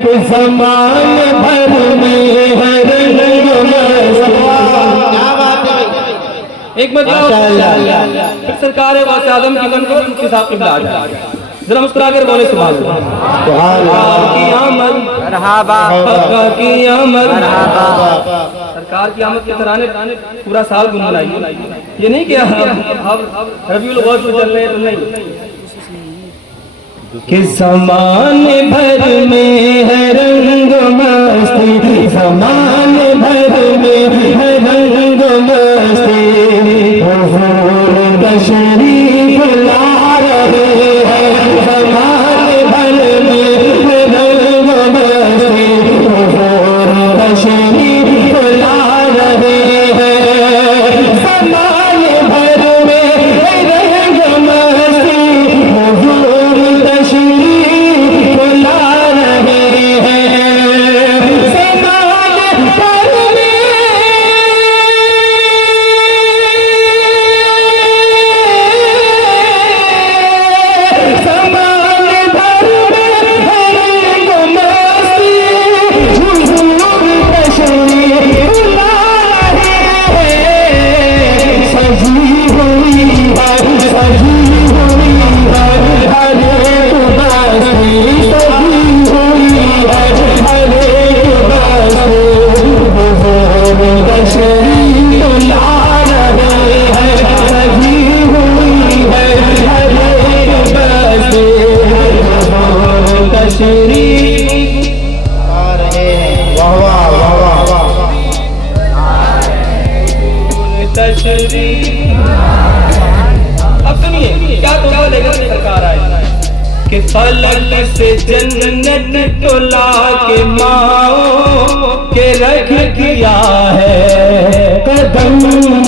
ज़मान भर में हर रंग मस्ती। क्या बात है। एक मतलब फिर सरकार है वाक़ आदम की मन को उसके साथ किबला आ जाए। जरा मुस्कुरा कर बोले सुभान अल्लाह की आमद मरहबा की आमद मरहबा। सरकार की आमद के तराने पूरा साल गुनगुनाइए। ये नहीं कि अब रबीउल अव्वल चल रहे तो नहीं कि ज़मान भर में है रंग मस्ती, ज़मान भर में है रंग मस्ती। हुजूर तशरीफ ला रहे हैं, ज़मान भर में है रंग मस्ती। हुजूर तशरीफ ला रहे हैं, ज़मान भर में है रंग मस्ती। हुजूर तशरीफ ला रहे हैं, ज़मान भर में अब सुनिए क्या तोहफा लेकर सरकार आए कि फलक से जन्नत को ला के माओ के रख दिया है कदम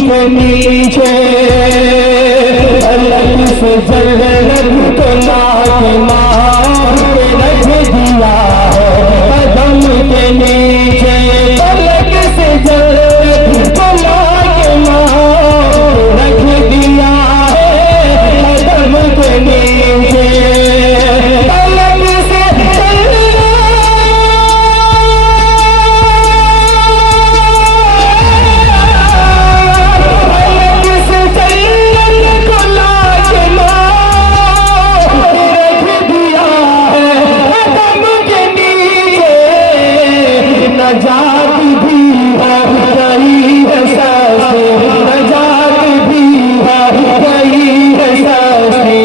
के नीचे। फलक से जन्नत को ला के माँ के रख दिया है कदम के नीचे। फलक से जन्नत को ला के माँ रख दिया है कदम के नीचे। फलक से नजात भी है गई है सस्ते, नजात भी है गई है सस्ते।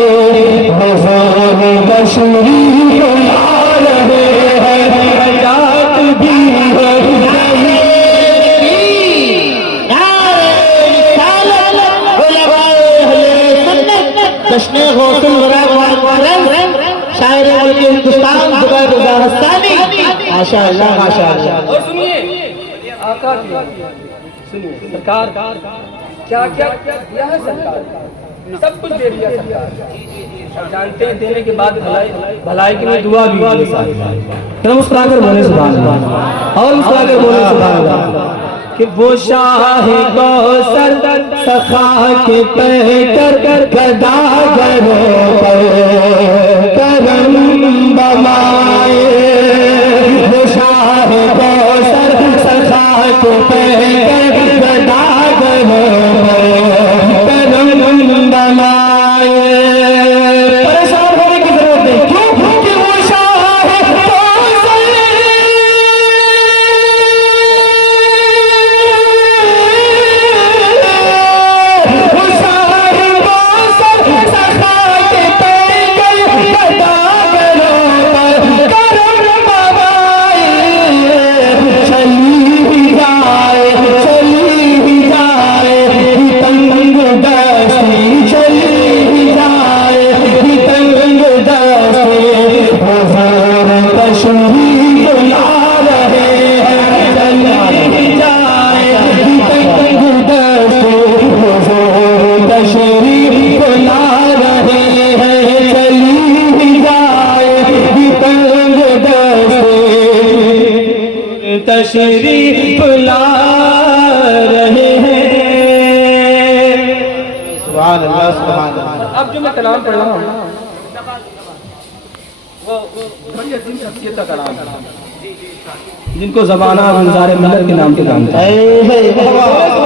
हुजूर तशरीफ ला रहे हैं, नजात भी है गई। जश्न गौसुल वरा शायर मुल्क हिंदुस्तान जुबैर रज़ा हस्तानी। माशाअल्लाह माशाअल्लाह। और सुनिए आका की सुनिए सरकार क्या क्या दिया है सरकार, सब कुछ दे दिया सरकार। और जानते हैं देने के बाद भलाई के लिए दुआ भी होगी साथ। तो मुस्कुरा कर बोले सुभान अल्लाह और मुस्कुरा कर बोले सुभान अल्लाह कि वो शाह कौसर सखा के पैकर गदागरों पर करम बमाए। वो शाह कौसर सखा के पैकर गदागरों पर करम बमाए। परेशान होने की जरूरत नहीं, क्यों कि वो शाह कौसर तशरीफ ला रहे हैं। सुभान अल्लाह सुभान अल्लाह। अब जो मैं कलाम पढ़ रहा हूँ वो बड़ी अजीम शख्सियत का नाम जिनको ज़माना गुलज़ार मिलत के नाम से जानता है।